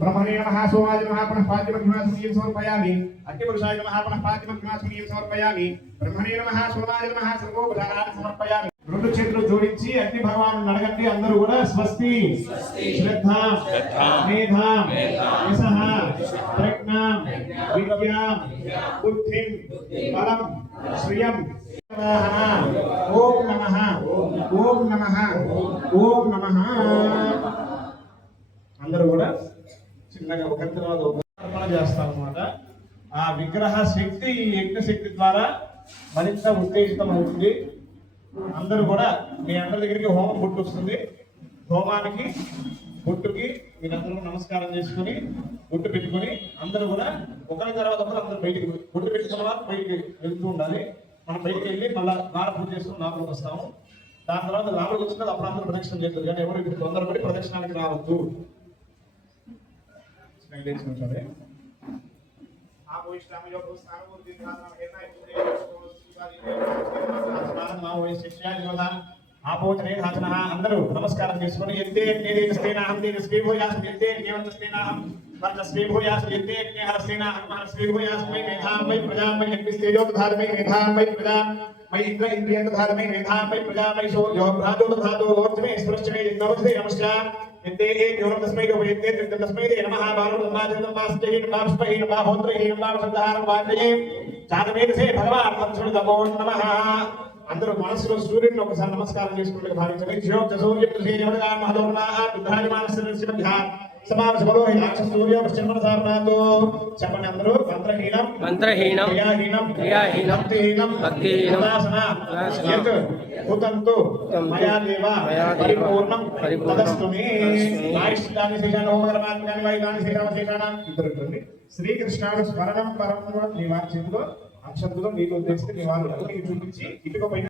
ब्रह्मणे नमः सोमाय नमः पुनः पाद्यमग्नाः समर्पयामि अग्निपुरुषाय नमः पुनः पाद्यमग्नाः समर्पयामि ब्रह्मणे नमः सोमाय नमः सर्वोपचारान् समर्पयामि రెండు చేతులు జోడించి అగ్ని భగవాను అడగండి అందరూ కూడా స్వస్తి శ్రద్ధ మేధ యశః ప్రజ్ఞ విద్య బుద్ధి బలం శ్రియం ఓం నమః ఓం నమః ఓం నమః అందరూ కూడా చిన్నగా ఒక తర్వాత అర్పణ చేస్తాం అన్నమాట. ఆ విగ్రహ శక్తి ఈ యజ్ఞ శక్తి ద్వారా మరింత ఉత్తేజితం అవుతుంది. అందరూ కూడా మీ అందరి దగ్గరికి హోమం బొట్టు వస్తుంది. హోమానికి బొట్టుకి మీరందరూ నమస్కారం చేసుకుని బొట్టు పెట్టుకుని అందరూ కూడా ఒకరి తర్వాత ఒకరు అందరూ బయటికి బొట్టు పెట్టుకున్న వారు బయటికి వెళ్తూ ఉండాలి. మనం బయటికి వెళ్ళి మళ్ళీ వార పూజ చేసుకుని లోపలికి వస్తాము. దాని తర్వాత లోపలికి వచ్చిన అప్పుడు అందరూ ప్రదక్షిణ చేస్తారు. కానీ ఎవరు ఇక్కడ తొందరపడి ప్రదక్షిణానికి రావద్దు. అందరూ నమస్కారం చేసుకుని అందరూ మనసులో సూర్యుడిని ఒకసారి నమస్కారం చేసుకుంటే భావించండి. చెప్పండి అందరూ మంత్రహీనం క్రియాహీనం భక్తిహీనం పరిపూర్ణం శ్రీకృష్ణుడు స్మరణం పరం నీ వారి చేతిలో అక్షంతులో నీళ్ళు ఉద్దేశిస్తే నీ వారు చూపించి ఇటుక పైన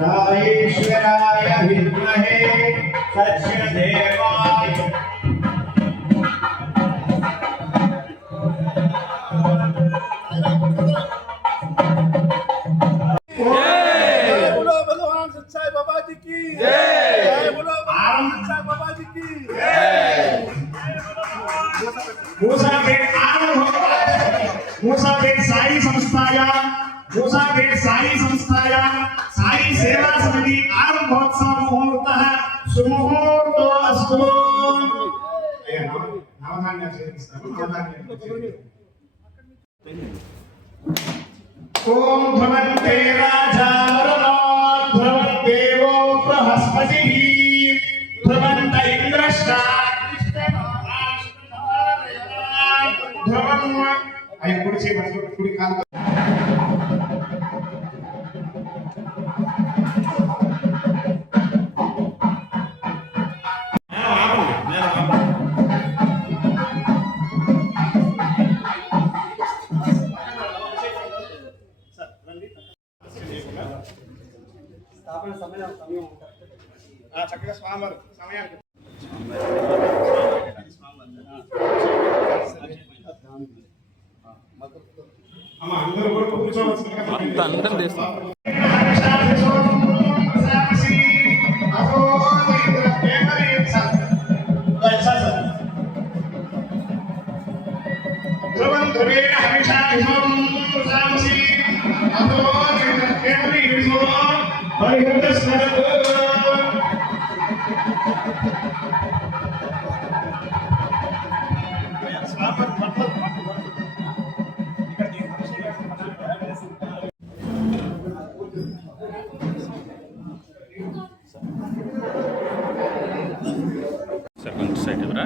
సాయేశ్వరాయ విద్మహే సత్యదేవాయ मूसापेट साई संस्थाया साई सेवा समिति आरंभोत्सव मुहूर्तः सुमुहूर्तो अस्तु। ओम ध्रुवन्ते राजा ध्रुवन्देवो बृहस्पतिः ध्रुवन्त इंद्रश्च ध्रुवन् అయ్యా కుడి చేయి కుడి కాలు చక్కగా స్వామివారు సమయానికి అందరూ కూడా కూర్చోవచ్చు అందరం చేస్తాం కొంచెం సైడ్ ఇవ్వరా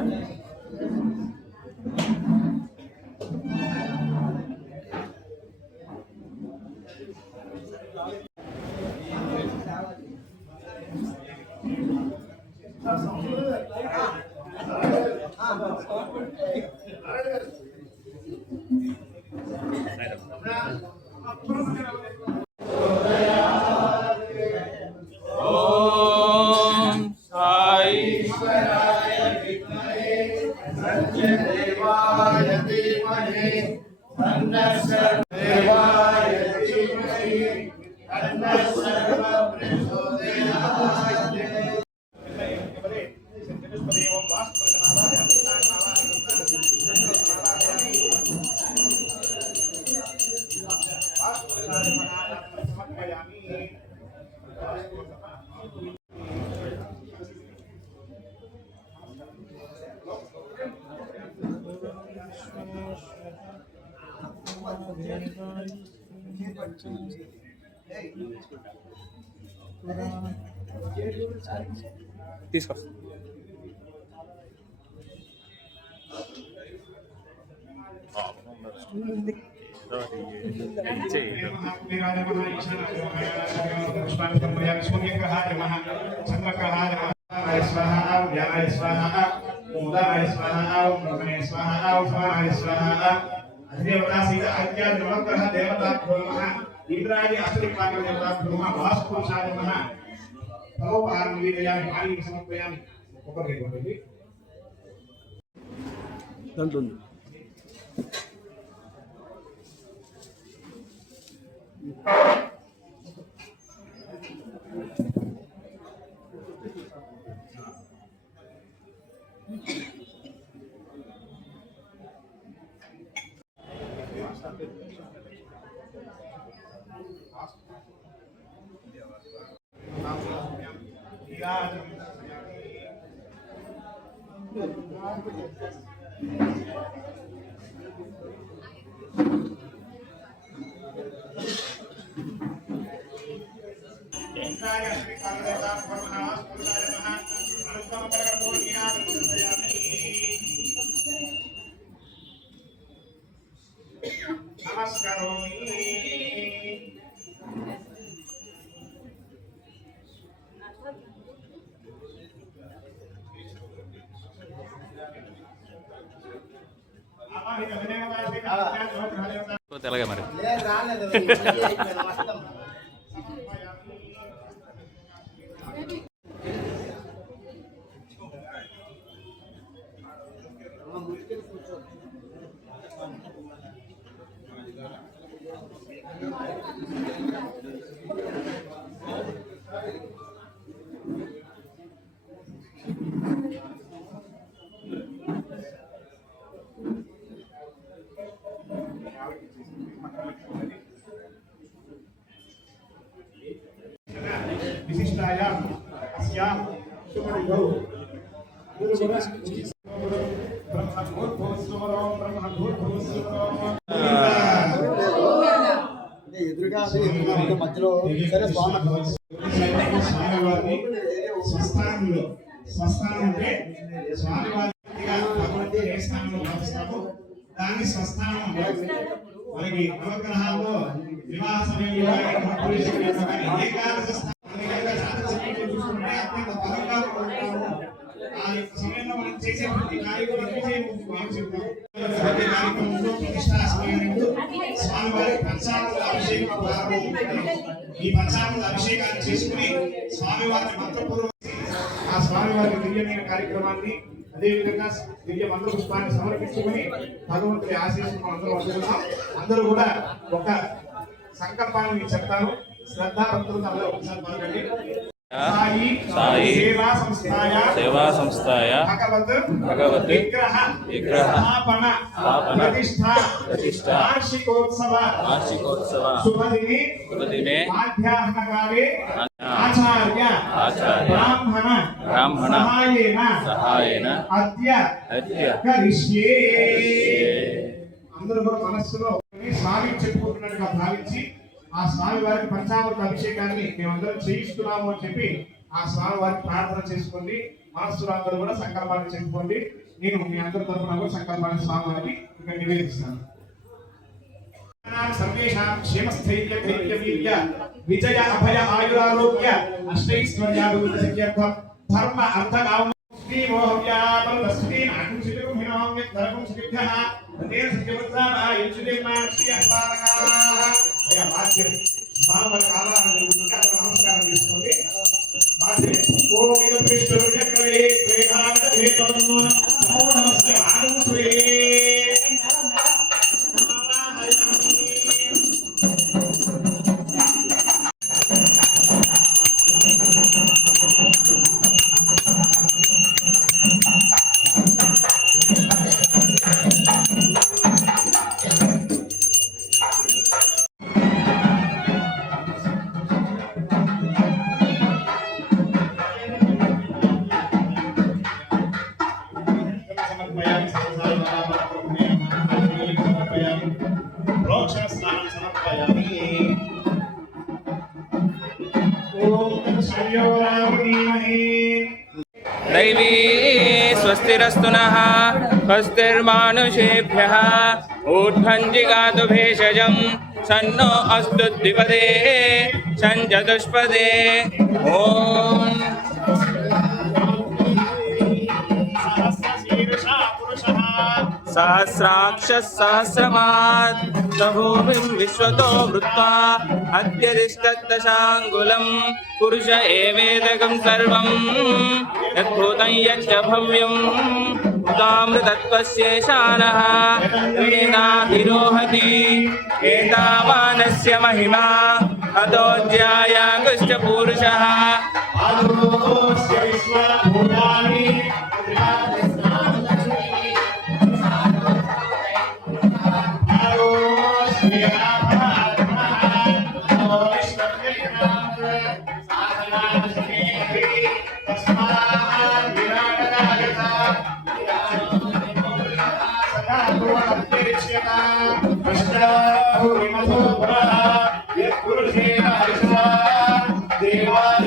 తీసుకొస్తా దేవతా సీత అత్యాది నవగ్రహ దేవతాభ్యో నమః ఇంద్రాది అష్టదిక్పాలక దేవతాభ్యో నమః వాస్తుపురుషాయ నమః ఫలోపహారం నివేదయామి పానీయం సమర్పయామి ఒకరికి దాంట్లో తెలగా మరి विशिष्टायां अस्यां शुभदिनौ ఎదురుగా మధ్యలో సరే స్వామి స్వస్థానంలో స్వస్థానం అంటే స్వామివారిగా భగవంతుడి ఏ స్థానంలో భావిస్తామో దాన్ని స్వస్థానం మనకి నవగ్రహాల్లో వివాహ సమయంలో ఏకాదశ సమయంలో మనం చేసే ప్రతి కార్యక్రమంలో ప్రతిష్టా సమయంలో స్వామివారి పంచామృత అభిషేకం ప్రారంభమవుతుంది. ఈ పంచామృత అభిషేకాన్ని చేసుకుని స్వామివారిని మంత్రపూర్వక ఆ స్వామివారి దివ్యమైన కార్యక్రమాన్ని అదేవిధంగా దివ్య మంత్ర పుష్పాన్ని సమర్పించుకుని భగవంతుడి ఆశీస్సులు అందరూ అందుకున్నాం. అందరూ కూడా ఒక సంకల్పాన్ని చెప్తాను. శ్రద్ధాభక్తులతో అందరూ ఒకసారి పలకండి. సాయి సేవా సంస్థాయ భగవత్ విగ్రహ స్థాపన ప్రతిష్ఠా వార్షికోత్సవ శుభదినే మాధ్యాహ్నకాలే ఆచార్య బ్రాహ్మణ సహాయేన అద్య కరిష్యే. అందరూ కూడా మనస్సులో స్వామి చెప్పుకుంటున్నట్టుగా భావించి ఆ స్వామి వారికి పంచామృత అభిషేకాన్ని మేమందరం చేయిస్తున్నాము అని చెప్పి ఆ స్వామి వారికి ప్రార్థన చేసుకోండి. మనస్సులో అందరూ కూడా సంకల్పాన్ని చెప్పుకోండి. నేను మీ అందరి తరఫున కూడా సంకల్పాన్ని స్వామి వారికి ఇక్కడ నివేదిస్తాను. సర్వేషాం క్షేమస్థైర్య ధైర్య వీర్య విజయ అభయ ఆయురారోగ్య అష్టైశ్వర్యాభివృద్ధి సిద్ధ్యర్థం ధర్మ అర్థ కామ శ్రీ మోహవ్యాపల శ్రీ నాటం శ్రీం హినాం యద్ధరకం శ్రీభ్యః తేన సత్యవత్సాన యుజ్యదేమాశ్రీ అపారకాః అయ వాక్యం స్వామివారి ఆరాధన జరుగుతుంది. అక్కడ నమస్కారం చేసుకోండి. వాక్యం ఓం విష్ణు చక్రవే వేదాంత వేదవన్నో నమో నమస్తే ఆనందశ్రీ दैवी स्वस्तिरस्तु नः स्वस्तिर्मानुषेभ्यः ऊर्ध्वञ्जिगातु भेषजं सन्नो अस्तु द्विपदे सञ्चतुष्पदे ॐ सहस्राक्षः सहस्रमात् भूमिं विश्वतो वृत्वा अत्यतिष्ठदशाङ्गुलं पुरुष एवेदकं सर्वं यद्भूतं यच्च भव्यं तामृतत्वस्येषानः वेदाभिरोहति एतावानस्य महिमा अतोऽध्यायागश्च पुरुषः देवाय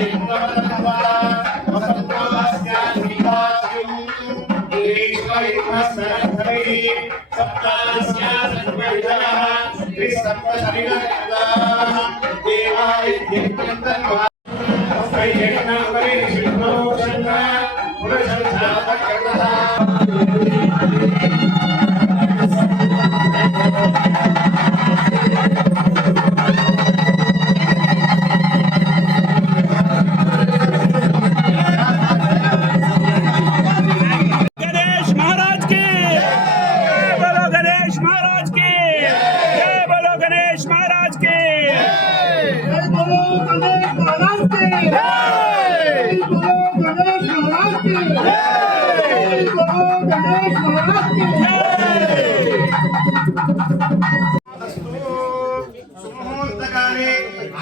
सुमुहूर्तकाले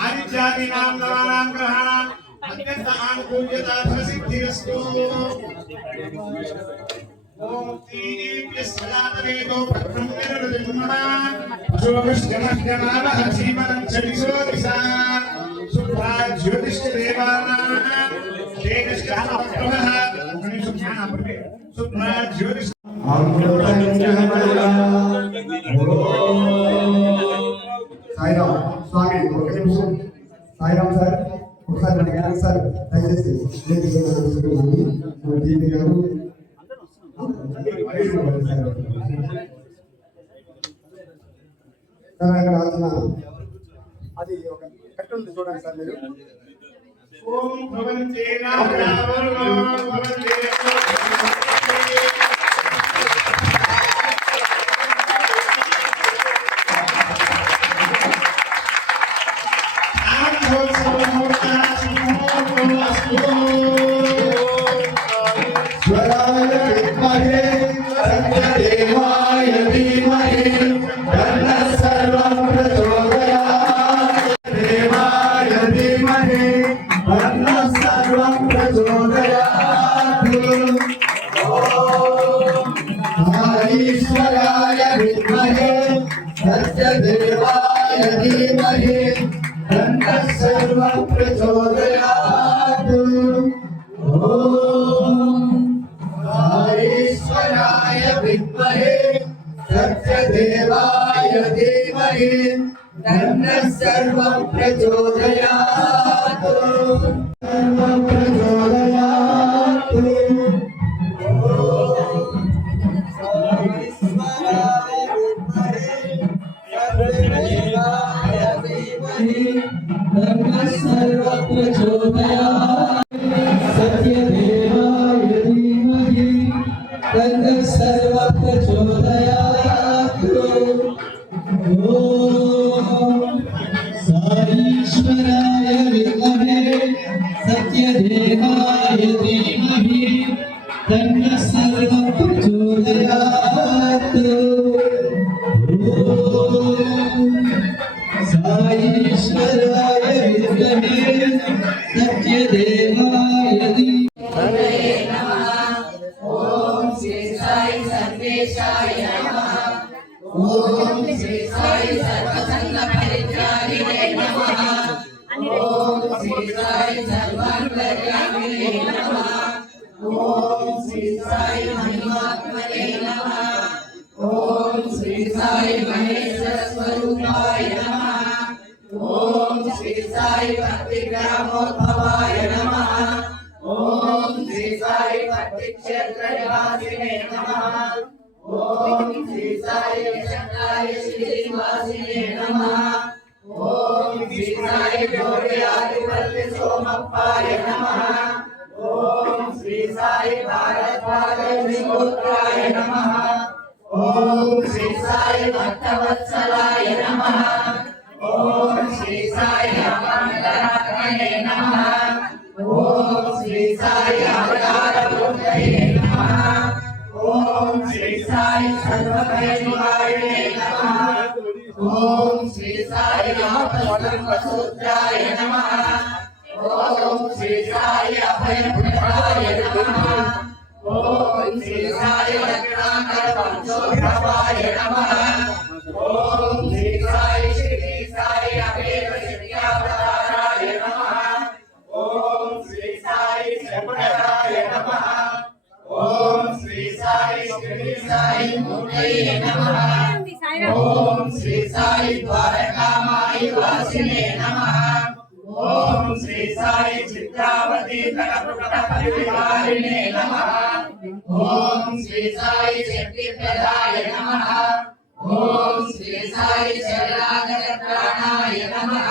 आदित्यादीनां नवानां ग्रहाणाम् अत्यन्त आनुकूल्यता प्रसिद्धिरस्तु। ओम दीप्य सदातवेदो ब्रह्मनिर्जन्मना अशोकश्चमश्चमावह जीवनं चलिसो दिशा शुभा ज्योतिष्ठदेवानां तेजश्चानप्रभः शुभा ज्योतिष సాయిరామ్ స్వామి ఒక నిమిషం సాయిరామ్ సార్ ఒకసారి మనకి సార్ దయచేసి దీపి గారు సార్ అక్కడ ఆలోచన అది ఒక కట్టుంది చూడండి సార్ మీరు ఓం భవంతే నామరావరణో భవంతే ఈశ్వరాయ విద్మహే సత్యదేవాయ ధీమహి తన్నః సర్వం ప్రచోదయాత్ ఓం ఈశ్వరాయ విద్మహే సత్యదేవాయ ధీమహి తన్నః సర్వం ప్రచోదయాత్ సర్వం ప్రచోదయాత్ सत्यदेवाय धीमहि तन्नः सर्वं प्रचोदयात् ओम साईश्वराय विद्महे सत्यदेवाय धीमहि तन्नः सर्वं प्रचोदयात् साईश्वराय विद्महे सत्यदेवाय धीमहि ओम श्री साई सर्वेशाय नमः। ओम श्री साई सर्वसंग परित्यागिने नमः। ओम श्री साई सर्वान्तर्यामिने नमः। ओम श्री साई महिमात्मने नमः। ओम श्री साई महेश्वर स्वरूपाय नमः। ओम श्री साई भक्तिग्रामोद्भवाय नमः। ओम श्री साई भक्ति क्षेत्र निवासिने नमः। ओम श्री साई शंकराय श्रीनिवासिने नमः। ओम श्री साई गौरियादिपल्ली सोमप्पाय नमः। ओम श्री साई भारद्वाज विष्णुपुत्राय नमः। ओम श्री साई भक्तवत्सलाय नमः। ओम श्री साई अमृतात्मने नमः। ओम श्री साई अवतारमूर्तये नमः। ओम श्री साई सर्वभयनिवारिणे नमः। ओम श्री साई आपत्सर्वसूत्राय नमः। ओम श्री साई अभयपुत्राय नमः। ओम श्री साई रत्नाकरवंशोद्भवाय नमः। ओम श्री साई अभेद सिद्ध्यावताराय नमः। ओम श्री साई शंकराय नमः। ओम श्री साई मूर्तये नमः। ओम श्री साई द्वारकामाई वासिने नमः। ओम श्री साई चित्रावती तटपुटपरिवारिणे नमः। ओम श्री साई शक्तिप्रदाय नमः। ओम श्री साई शरणागतप्राणाय नमः।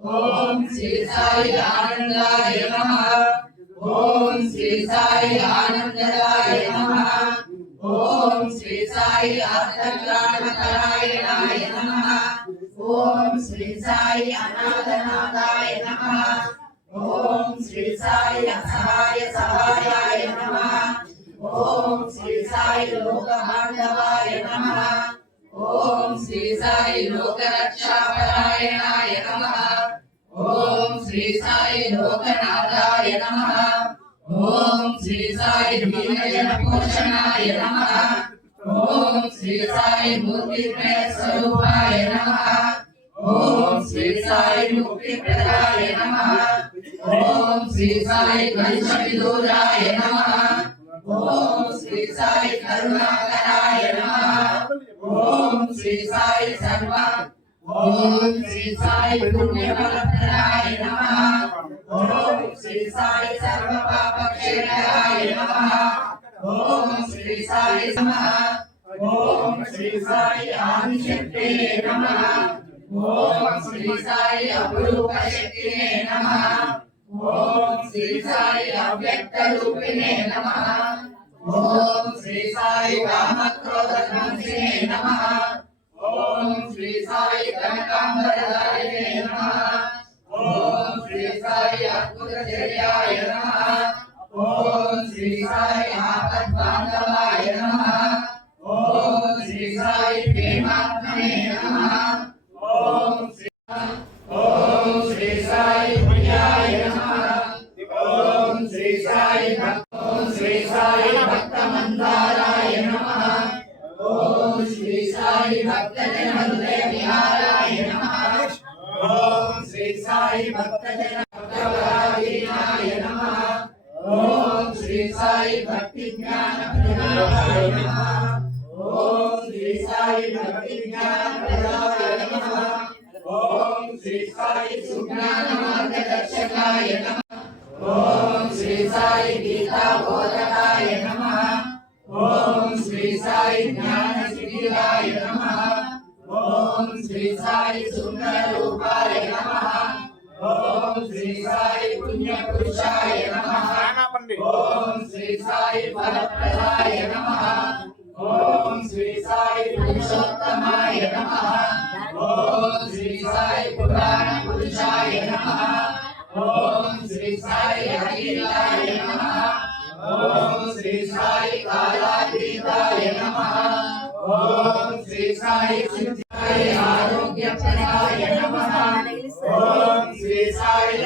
ओम श्री साई आनंदाय नमः। ओम श्री साई आनंददाय नमः। ओम श्री साई आर्तत्राणपरायणाय नमः। ओम श्री साई अनाथनाथाय नमः। ओम श्री साई असहाय सहायाय नमः। ओम ఓం శ్రీ సాయి లోక బాంధవాయ నమః ఓం శ్రీ సాయి లోక రక్షాపరాయణాయ నమః ఓం శ్రీ సాయి లోకనాథాయ నమః ఓం శ్రీ సాయి దీనజన పోషణాయ నమః ఓం శ్రీ సాయి మూర్తిత్రయ స్వరూపాయ నమః ఓం శ్రీ సాయి ముక్తి ప్రదాయ నమః ఓం శ్రీ సాయి కలుష విదూరాయ నమః ఓం శ్రీ సాయి కరుణాకరాయ నమః ఓం శ్రీ సాయి సర్వ ఓం శ్రీ సాయి పుణ్యఫలప్రదాయ నమః ఓం శ్రీ సాయి సర్వ పాపక్షేత్రాయ నమః ఓం శ్రీ సాయి నమః ఓం శ్రీ సాయి ఆదిశక్తే నమః ఓం శ్రీ సాయి అపురూప శక్తినే నమః ఓం శ్రీ సాయి అవ్యక్త రూపిణే నమః ఓం శ్రీ సాయి కామక్రోధ ధ్వంసినే నమః ఓం శ్రీ సాయి కనకాంబరధారిణే నమః ఓం శ్రీ సాయి అద్భుత చర్యాయ నమః ఓం శ్రీ సాయి ఆపద్బాంధవాయ నమః ఓం శ్రీ సాయి ప్రేమాత్మనే నమః ఓం శ్రీ సాయి ప్రియాయ నమః ఓం శ్రీ సాయి భక్త మందారాయ నమః ఓం శ్రీ సాయి భక్తజన హృదయ విహారాయ నమః ఓం శ్రీ సాయి భక్తజన భక్తవరాధీనాయ నమః ఓం శ్రీ సాయి భక్తి జ్ఞాన ప్రదాయ నమః ఓం శ్రీ సాయి భక్తి జ్ఞాన ప్రదాయ నమః ఓం శ్రీ సాయి సుజ్ఞాన మార్గదర్శకాయ నమః ఓం శ్రీ సాయి గీతా బోధకాయ నమః ఓం శ్రీ సాయి జ్ఞాన శిబిరాయ నమః ఓం శ్రీ సాయి సుందర రూపాయ నమః ఓం శ్రీ సాయి పుణ్య పురుషాయ నమః ఓం శ్రీ సాయి ఫలప్రదాయ నమః ఓం శ్రీ సాయి పురుషోత్తమాయ నమః ఓం శ్రీ సాయి పురాణ పురుషాయ నమః ఓం శ్రీ సాయి అఖిలాయ నమః ఓం శ్రీ సాయి కాలాతీతాయ నమః ఓం శ్రీ సాయి సిద్ధాయ ఆరోగ్యప్రదాయ నమః ఓం శ్రీ సాయి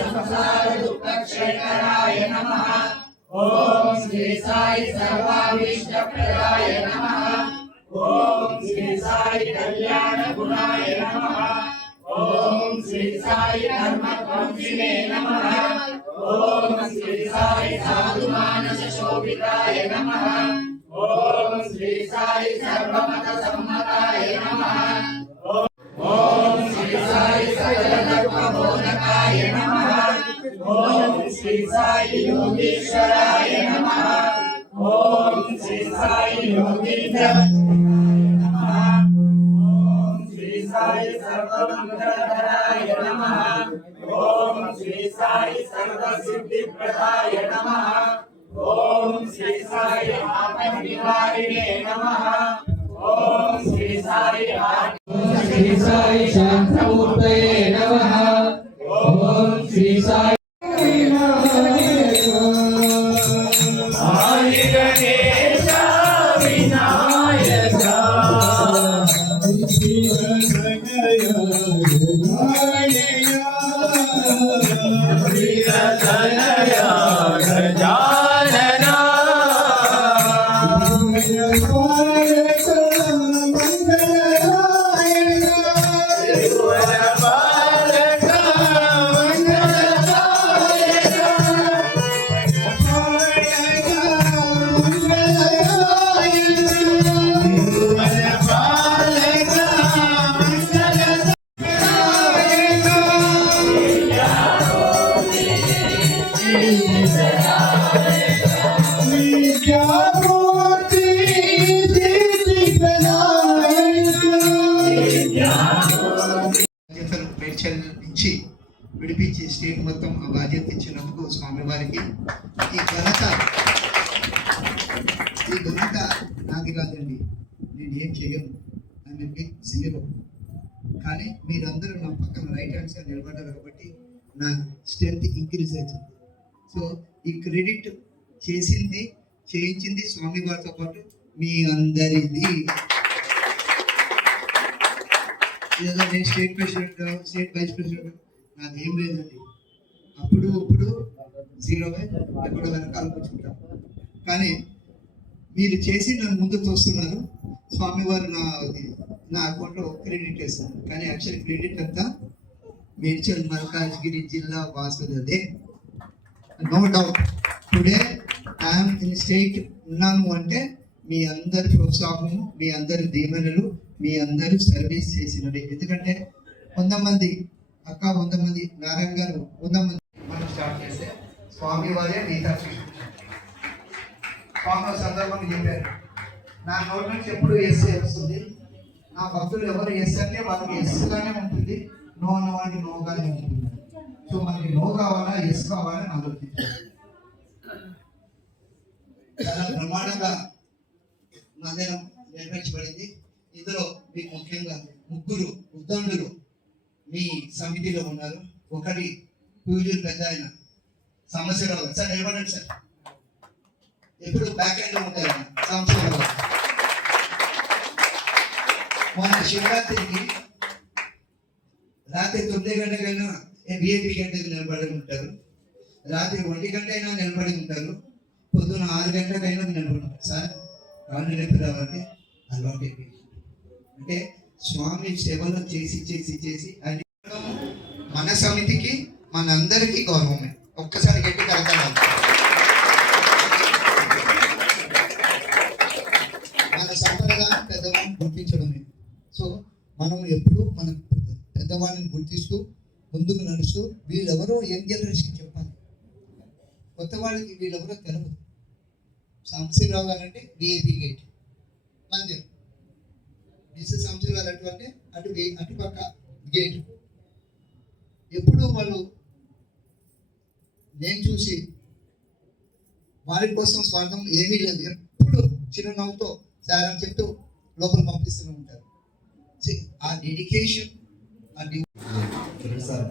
సంసార దుఃఖక్షేకరాయ నమః ఓం శ్రీ సాయి సర్వాభీష్టప్రదాయ నమః ఓం శ్రీ సాయి కళ్యాణ గుణాయ నమః ఓం శ్రీ సాయి ధర్మధ్వంసినే నమః ఓం శ్రీ సాయి సాధు మానస శోభితాయ నమః ఓం శ్రీ సాయి సర్వమత సమ్మతాయ నమః ఓం శ్రీ సాయి సకల ధర్మ బోధకాయ నమః ఓం శ్రీ సాయి యోగీశ్వరాయ నమః ఓం శ్రీ సాయి యోగీంద్ర నమః ఓం శ్రీ సాయి సర్వమంగళకరాయ నమః ఓం శ్రీ సాయి సర్వసిద్ధిప్రదాయ నమః ఓం శ్రీ సాయి ఆత్మనివారిణే నమః ఓం శ్రీ సాయి శ్రీ సాయి శాంతమూర్తయే నమః ఓం శ్రీ సాయి ఆది గణేశ వినాయక శ్రీరతనయ గజానన బాలక మేడ్చల్ నుంచి విడిపించి స్టేట్ మొత్తం ఆ బాధ్యత ఇచ్చినందుకు స్వామివారికి ఈ ఘనత నాకు రాదండి. నేను ఏం చేయను, ఐ బిగ్ జీరో. కానీ మీరందరూ నా పక్కన రైట్ హ్యాండ్ సైడ్ నిలబడ్డారు కాబట్టి నా స్ట్రెంత్ ఇంక్రీజ్ అవుతుంది. సో ఈ క్రెడిట్ చేసింది చేయించింది స్వామి వారితో పాటు మీ అందరిది. ఏదో నేను state president, state vice president, నాదేం లేదండి. అప్పుడు ఇప్పుడు జీరోగా ఎక్కడ వెనకాల కూర్చుంటాం. కానీ మీరు చేసి నన్ను ముందుకు తోస్తున్నారు. స్వామివారు నా అకౌంట్లో క్రెడిట్ వేస్తారు. కానీ యాక్చువల్ క్రెడిట్ అంతా మేడ్చల్ మల్కాజ్గిరి జిల్లా వాసులదే. No doubt today I'm in state ఉన్నాను అంటే మీ అందరి ప్రోత్సాహము, మీ అందరి దీవెనలు, మీ అందరూ సర్వీస్ చేసినవి. ఎందుకంటే 100 మంది అక్క, 100 మంది నారాయణ గారు, 100 మంది మనం స్టార్ట్ చేస్తే స్వామి వారే మిగతా స్వామి సందర్భం చెప్పారు. నా నోటి నుంచి ఎప్పుడు ఎస్ వస్తుంది. నా భక్తులు ఎవరు ఎస్ అంటే వాళ్ళకి ఎస్గానే ఉంటుంది, నో అన్న వాళ్ళకి నోగానే ఉంటుంది. సో మనకి నో కావాలా ఎస్ కావాలా అని ఆలోచించారు. చాలా బ్రహ్మాండంగా మందిరం నిర్మించబడింది. ఇందులో మీకు ముఖ్యంగా 3 ఉద్దండులు మీ సమితిలో ఉన్నారు. ఒకటి పూజలు పెద్ద ఆయన సంవత్సరాలు సార్ నిలబడండి సార్, ఎప్పుడు బ్యాక్ ఎండ్ ఉంటారు సంవత్సరాలు. మన శివరాత్రికి రాత్రి 9 గంటలకైనా విఐపి గంటకు నిలబడి ఉంటారు, రాత్రి 1 గంట అయినా నిలబడి ఉంటారు, పొద్దున 6 గంటలకైనా నిలబడి ఉంటారు. సార్ కాళ్ళు నొప్పి రావాలంటే అలవాటు అయిపోయింది. అంటే స్వామి సేవలు చేసి చేసి చేసి అది మన సమితికి మనందరికీ గౌరవమే. ఒక్కసారి గట్టి కలకాలి. మన సంప్రదాయం పెద్దవాళ్ళని గుర్తించడమే. సో మనం ఎప్పుడు మన పెద్దవాళ్ళని గుర్తిస్తూ ముందుకు నడుస్తూ వీళ్ళెవరో యంగ్ జనరేషన్ చెప్పాలి. కొత్త వాళ్ళకి వీళ్ళెవరో తెలవదు. సాంబశివరావు గారు అంటే విఐపి గేట్ మందిరం, మిస్సెస్ సాంబశివరావు గారు అంటే అటుపక్క గేట్. ఎప్పుడు వాళ్ళు నేను చూసి వారి కోసం స్వార్థం ఏమీ లేదు. ఎప్పుడు చిరునవ్వుతో సార్ అని చెప్తూ లోపల పంపిస్తూనే ఉంటారు. ఆ డెడికేషన్ సార్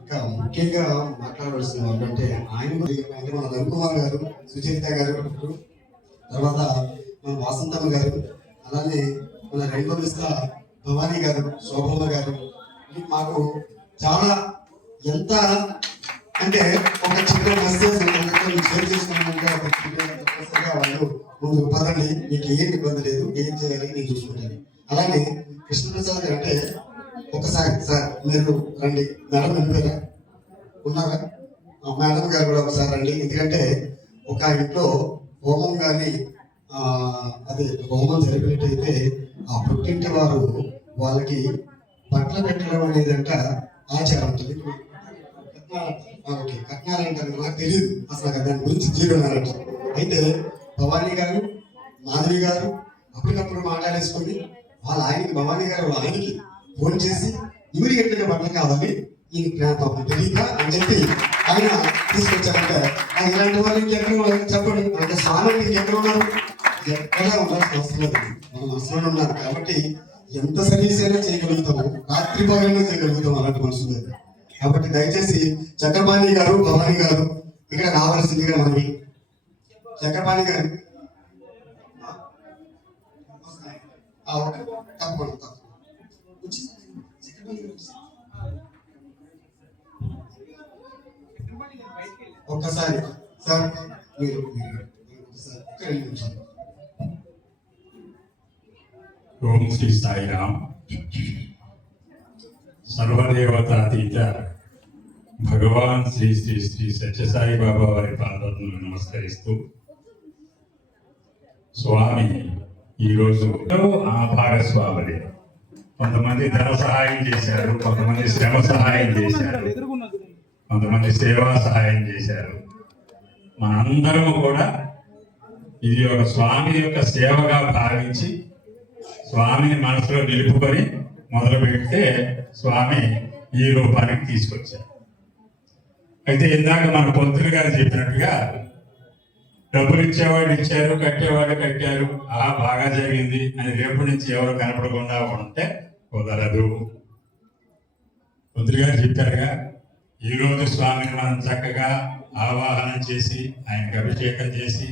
ఇంకా ముఖ్యంగా మాట్లాడవలసిన అంటే ఆయన మన రవికుమార్ గారు, సుచరిత గారు, తర్వాత మన వాసంతమ్మ గారు, అలానే మన రెండో మిస్తా భవానీ గారు, శోభమ్మ గారు, మాకు చాలా ఎంత అంటే ఒక చిన్న మెసేజ్ షేర్ చేసుకున్నామంటే తప్పనిసరిగా వాళ్ళు ముందు పదండి, మీకు ఏం ఇబ్బంది లేదు, ఏం చేయాలి నేను చూసుకుంటాను. అలానే కృష్ణప్రసాద్ అంటే ఒకసారి సార్ మీరు రండి, మేడం వెళ్ళిపోయారా ఉన్నారా, మేడం గారు కూడా ఒకసారి రండి. ఎందుకంటే ఒక ఇంట్లో హోమం కానీ అదే హోమం జరిపినట్టయితే ఆ పుట్టింటి వారు వాళ్ళకి బట్టలు పెట్టడం అనేది అంట ఆచారం ఉంటుంది. ఓకే కట్నాలు అంటారు, నాకు తెలియదు అసలు దాని గురించి జీవనాలంట. అయితే భవానీ గారు, మాధవి గారు అప్పటికప్పుడు మాట్లాడేసుకొని ఆయనకి భవానీ గారు ఆయనకి ఫోన్ చేసి ఇమీడియట్ గా బట్టలు కావాలి ఈ పాపం తెలియక అని చెప్పి ఆయన తీసుకొచ్చారంటే ఇలాంటి వాళ్ళు ఇంకెక్కడ చెప్పండి. అంటే స్నానం ఇంకెక్కడ ఉన్నారు, ఎక్కడ ఉండాల్సిన అవసరం లేదు, మనం మనసులోనే ఉన్నారు. కాబట్టి ఎంత సర్వీస్ అయినా చేయగలుగుతాము, రాత్రి పగలైనా చేయగలుగుతాం అలాంటి మనుషులు. కాబట్టి దయచేసి చక్రపాణి గారు, భవానీ గారు ఇక్కడ రావాల్సిందిగా మనవి. చక్రపాణి గారు తప్పకుండా ఒక్కసారి సార్ మీరు ఓం శ్రీ సాయిరామ్. సర్వదేవతాతీత భగవాన్ శ్రీ శ్రీ శ్రీ సత్యసాయి బాబా వారి పాదాలను నమస్కరిస్తూ, స్వామి ఈరోజు ఆ భాగస్వాములే. కొంతమంది ధన సహాయం చేశారు, కొంతమంది శ్రమ సహాయం చేశారు, కొంతమంది సేవా సహాయం చేశారు. మనందరము కూడా ఇది ఒక స్వామి యొక్క సేవగా భావించి స్వామిని మనసులో నిలుపుకొని మొదలు పెడితే స్వామి ఈ రూపానికి తీసుకొచ్చారు. అయితే ఇందాక మన పొంతులు గారు చెప్పినట్టుగా డబ్బులు ఇచ్చేవాళ్ళు ఇచ్చారు, కట్టేవాళ్ళు కట్టారు, బాగా జరిగింది అని రేపు నుంచి ఎవరు కనపడకుండా ఉంటే కుదరదు. పొంతులు గారు చెప్పారుగా, ఈరోజు స్వామిని మనం చక్కగా ఆవాహనం చేసి ఆయనకు అభిషేకం చేసి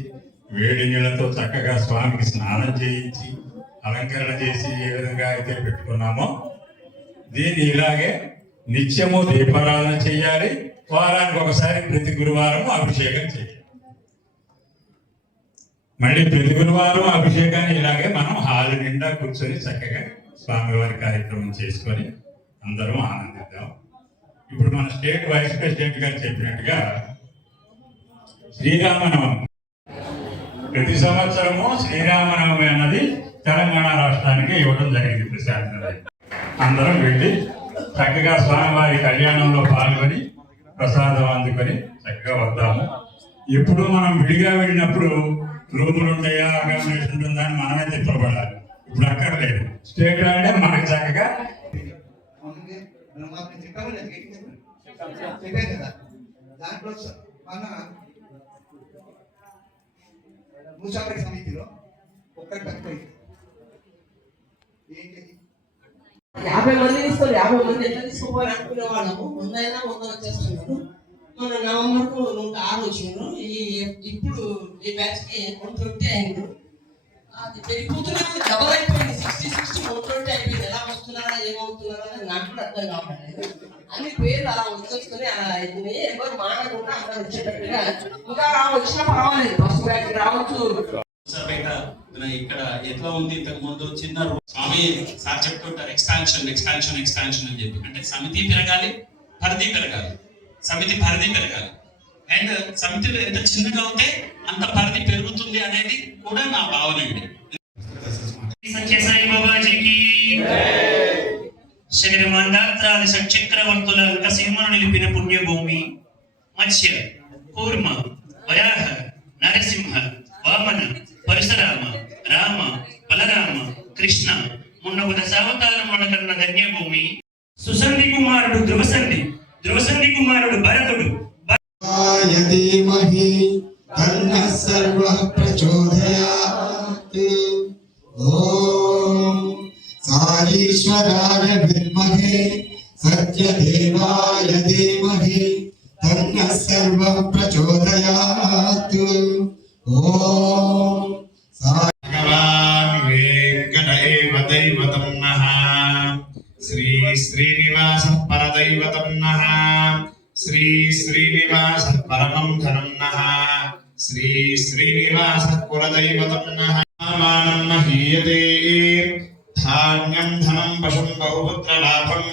వేడి నీళ్ళతో చక్కగా స్వామికి స్నానం చేయించి అలంకరణ చేసి ఏ విధంగా అయితే పెట్టుకున్నామో దీన్ని ఇలాగే నిత్యము దీపారాధన చేయాలి. వారానికి ఒకసారి ప్రతి గురువారం అభిషేకం చేయాలి. మళ్ళీ ప్రతి గురువారం అభిషేకాన్ని ఇలాగే మనం హాల్ నిండా కూర్చొని చక్కగా స్వామివారి కార్యక్రమం చేసుకొని అందరం ఆనందిద్దాం. ఇప్పుడు మన స్టేట్ వైస్ ప్రెసిడెంట్ గారు చెప్పినట్టుగా శ్రీరామనవమి ప్రతి సంవత్సరము శ్రీరామనవమి అన్నది తెలంగాణ రాష్ట్రానికి ఇవ్వడం జరిగింది. ప్రశాంతంగా అందరం వెళ్ళి చక్కగా స్వామివారి కళ్యాణంలో పాల్గొని ప్రసాదం అందుకొని చక్కగా వద్దాము. ఎప్పుడు మనం విడిగా వెళ్ళినప్పుడు రూములు ఉంటాయా, అకామిడేషన్ ఉంటుందా అని మనమే తిప్పబడాలి. ఇప్పుడు అక్కర్లేదు. స్టేట్ అంటే మనకి చక్కగా దాంట్లో మన ముసాఫర్ సమితిలో ఒక్కటి తక్కువ 50 మంది ఇస్తారు. 50 మంది ఎట్లా తీసుకోవాలి అనుకునే వాళ్ళము 100 వచ్చేస్తున్నారు. మన నవంబర్కు 106 వచ్చినారు. ఇప్పుడు ఈ బ్యాచ్ కి 120 అయింది. అది పెరిగిపోతున్నది, డబల్ అయిపోయింది. 60 120 అయిపోయింది. ఎలా వస్తున్నారా ఏమవుతున్నారా అని నాకు కూడా అర్థం కావట్లేదు. అన్ని పేర్లు అలా వచ్చేసుకుని అలా అయింది. ఎవరు మానకుండా అందరూ వచ్చేటట్టుగా ఇంకా వచ్చినా పర్వాలేదు. ఫస్ట్ బ్యాచ్ రావచ్చు. ఇక్కడ ఎట్లా ఉంది ఇంతకు ముందు చిన్న స్వామి సార్ చెప్తుంటారు ఎక్స్పాన్షన్ ఎక్స్పాన్షన్ ఎక్స్పాన్షన్ అని చెప్పి. అంటే సమితి పెరగాలి, పరిధి పెరగాలి, సమితి పరిధి పెరగాలి. అండ్ సమితిలో ఎంత చిన్నగా ఉంటే అంత పరిధి పెరుగుతుంది అనేది కూడా నా భావన అండి. సత్యసాయి బాబాజీకి శరీరమందాత్రాది సచక్రవర్తుల అంకసీమను నిలిపిన పుణ్యభూమి మత్స్య, కూర్మ, వరాహ, నరసింహ, వామన, పరశురామ, రామ, బలరామ, కృష్ణ మున్నగు దశావతారముల కన్న ధన్యభూమి. సుసంధి కుమారుడు ధ్రువసంధి, ధ్రువసంధి కుమారుడు భరతుడు. ధీమహి తన్నః సర్వః ప్రచోదయాత్. ఓం సారీశ్వరాయ విద్మహే సత్యదేవాయ ధీమహి తన్నః సర్వః ప్రచోదయాత్. ఓం భగవాన్ వెంకటేవ దైవతం నః శ్రీ శ్రీనివాస పరదైవతం నః శ్రీ శ్రీనివాస పరమం ధనం నః శ్రీ శ్రీనివాస కులదైవతం నః. మానం మహీయతే ధాన్యం ధనం పశుం బహుపుత్ర లాభం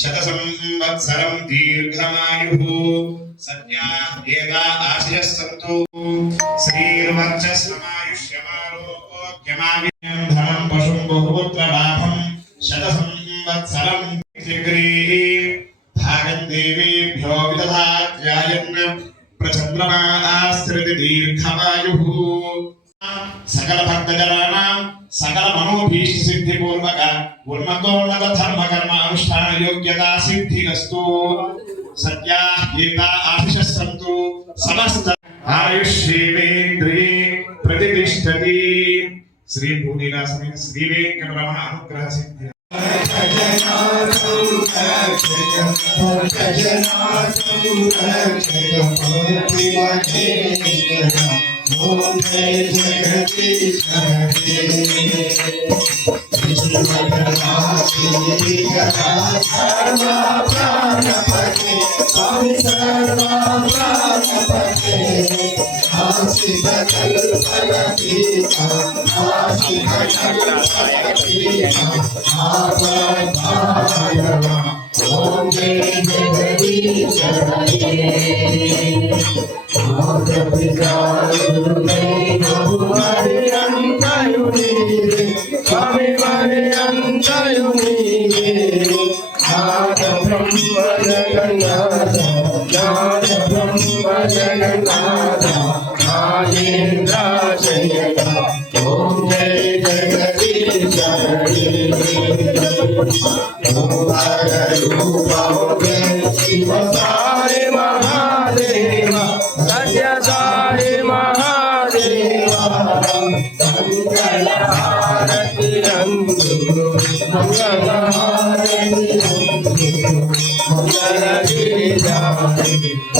శత సంవత్సరం దీర్ఘమాయుః సత్యా వేదా ఆశయః సంతు శ్రీర్వర్చస్వమాయుష్యమారోగ్యమావిన్యం ధనం పశుం బహుపుత్ర లాభం శత సంవత్సరం భాగం దేవేభ్యో విదధాత్యాయన్ ప్రచంద్రమా ఆశ్రితి దీర్ఘమాయుః. సకల భక్తజనానాం సకల మనోభీష్ట సిద్ధి పూర్వక ఉన్నతోన్నత ధర్మ కర్మ అనుష్ఠాన యోగ్యతా సిద్ధిరస్తు. సత్యా ఏతా ఆశిషః సంతు సమస్త ఆయుష్యేంద్రియే ప్రతిష్టతి. శ్రీ భూనిలా సమేత శ్రీ వెంకటరమణ అనుగ్రహ సిద్ధి. ఓం జయ జగదీశ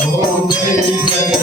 ఓం జయ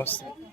వస్తుంది